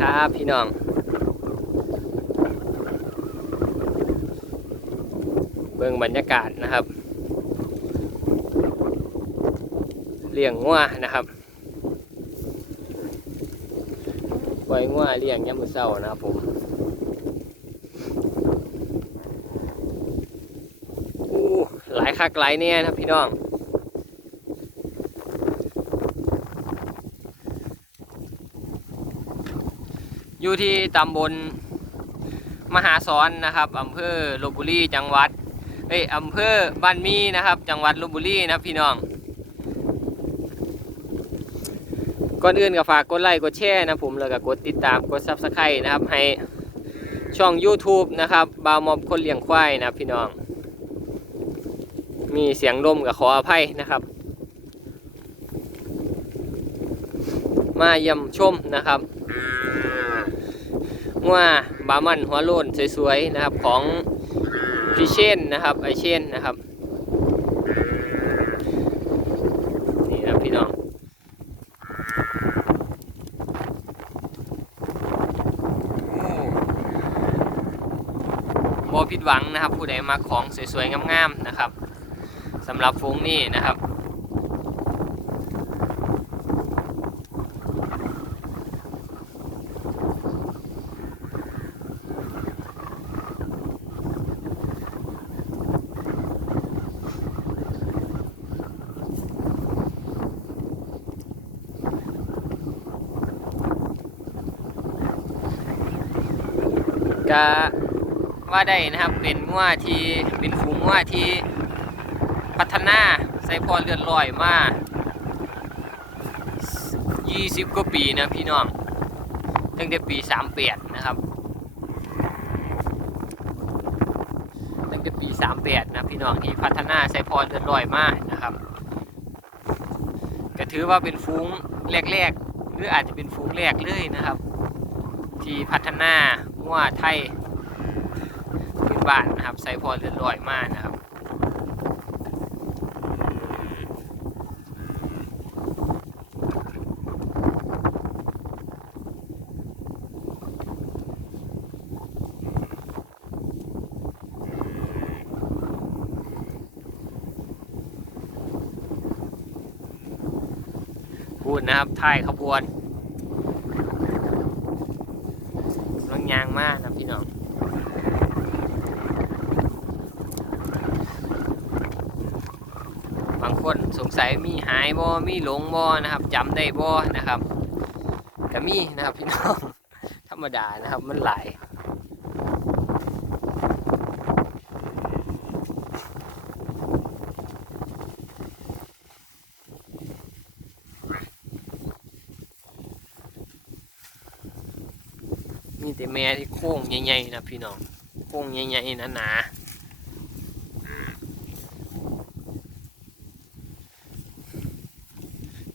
ครับพี่น้อง เบิ่งบรรยากาศนะครับ เลี้ยงงัวนะครับปล่อยงัวเลี้ยงยามมื้อเช้านะครับผมอู้หลายคักหลายเนี่ยนะครับพี่น้อง อยู่ที่ตำบลมหาสอนนะครับอำเภอลบบุรีจังหวัดเอ้ยอำเภอบ้านมีนะครับ จังหวัดลบบุรีนะพี่น้องก่อนอื่นก็ฝากกดไลค์กดแชร์นะผมแล้วก็กดติดตามกด Subscribe นะครับ ให้ช่อง YouTube นะครับบาวมอบคนเลี้ยงควายนะพี่น้อง มีเสียงลมกับขออภัยนะครับ มาเยี่ยมชมนะครับ ว่าบามันหัวโลนสวยๆนะครับของพี่เชนนะครับไอเชนนะครับนี่นะพี่น้องโบผิดหวังนะครับ ผู้ใดมาของสวยๆงามๆนะครับสำหรับฟูงนี่นะครับ ก็ว่าได้นะครับเป็นงัวที่เป็นฝูงงัวที่พัฒนาใส่พอเลือดลอยมา 20 กว่าปีนะพี่น้องตั้งแต่ปี38นะครับตั้งแต่ปี38นะพี่น้องที่พัฒนาใส่พอเลือดลอยมานะครับก็ถือว่าเป็นฝูงแรกๆ หรืออาจจะเป็นฝูงแรกเลยนะครับ ที่พัฒนา งัวไทยพื้นบ้านนะครับ ใส่พอเลือดลอยมากนะครับพูดนะครับท้ายขบวนรถ ยางมากนะพี่น้องบางคนสงสัยมีหายบ่มีหลงบ่นะครับจำได้บ่นะครับก็มีนะครับพี่น้อง ธรรมดานะครับมันหลาย มีแต่แม่ที่โค้งใหญ่ๆนะพี่น้องโค้งใหญ่ๆหนาๆ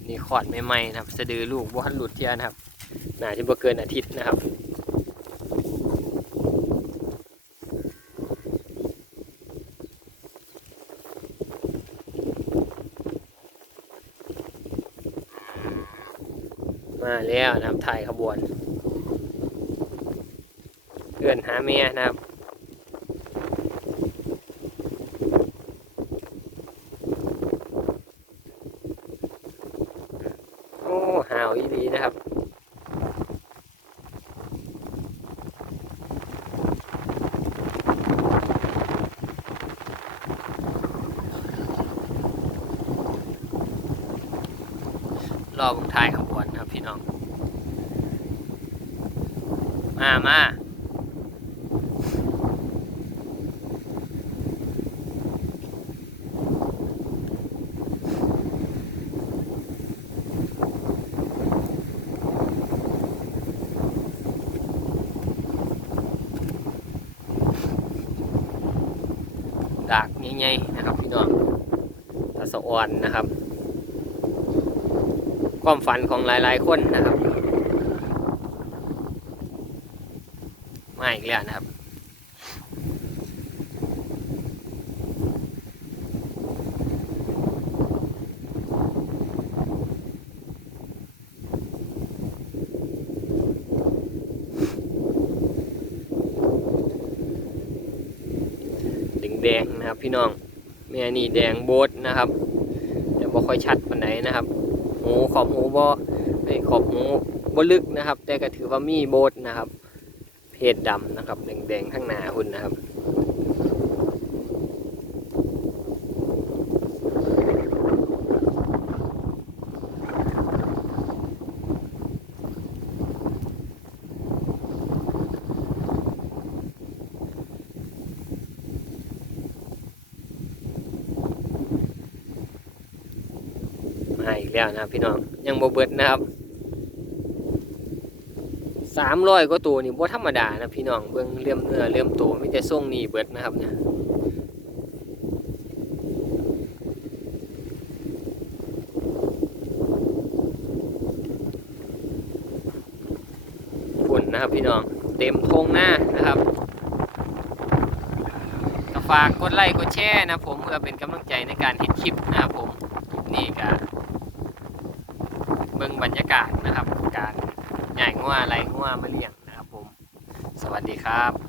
นี่ขอดใหม่ๆนะครับสะดือลูกบ่ทันหลุดเทียนะครับหน่าจะบ่เกินอาทิตย์นะครับมาแล้วนะครับถ่ายขบวน เพื่อนหาเมียนะครับโอ้หาวอีดีนะครับรอบวงท้ายขบวนครับพี่น้อง มามา ดากใหญ่ๆนะครับ พี่น้องตะสะออนนะครับ ความฝันของหลายๆคนนะครับมาอีกแล้วนะครับ อ แดงนะครับ พี่น้องแม่นี่แดงโบดนะครับแต่บ่ค่อยชัดปานไหนนะครับหูขอบหูบ่ไอขอบหูบ่ลึกนะครับ แต่ก็ถือว่ามีโบดนะครับ เพศดำนะครับแดงๆข้างหน้าหุ่นนะครับ กแล้วนะพี่น้องยังโบเบิดนะครับสามร้อยกว่าตัวนี่บ่ธรรมดานะพี่น้องเบิ่งเลื่อมเนื้อเลื่อมตัวมีแต่ทรงนี่เบิดนะครับเนี่ยฝุ่นนะครับพี่น้องเต็มทงหน้านะครับฝากกดไลค์กดแชร์นะผมเพื่อเป็นกำลังใจในการเห็นคลิปนะครับผมนี่ก็เบิ่งบรรยากาศนะครับ การใหญ่งัวไรงัวมาเลี้ยงนะครับผม สวัสดีครับ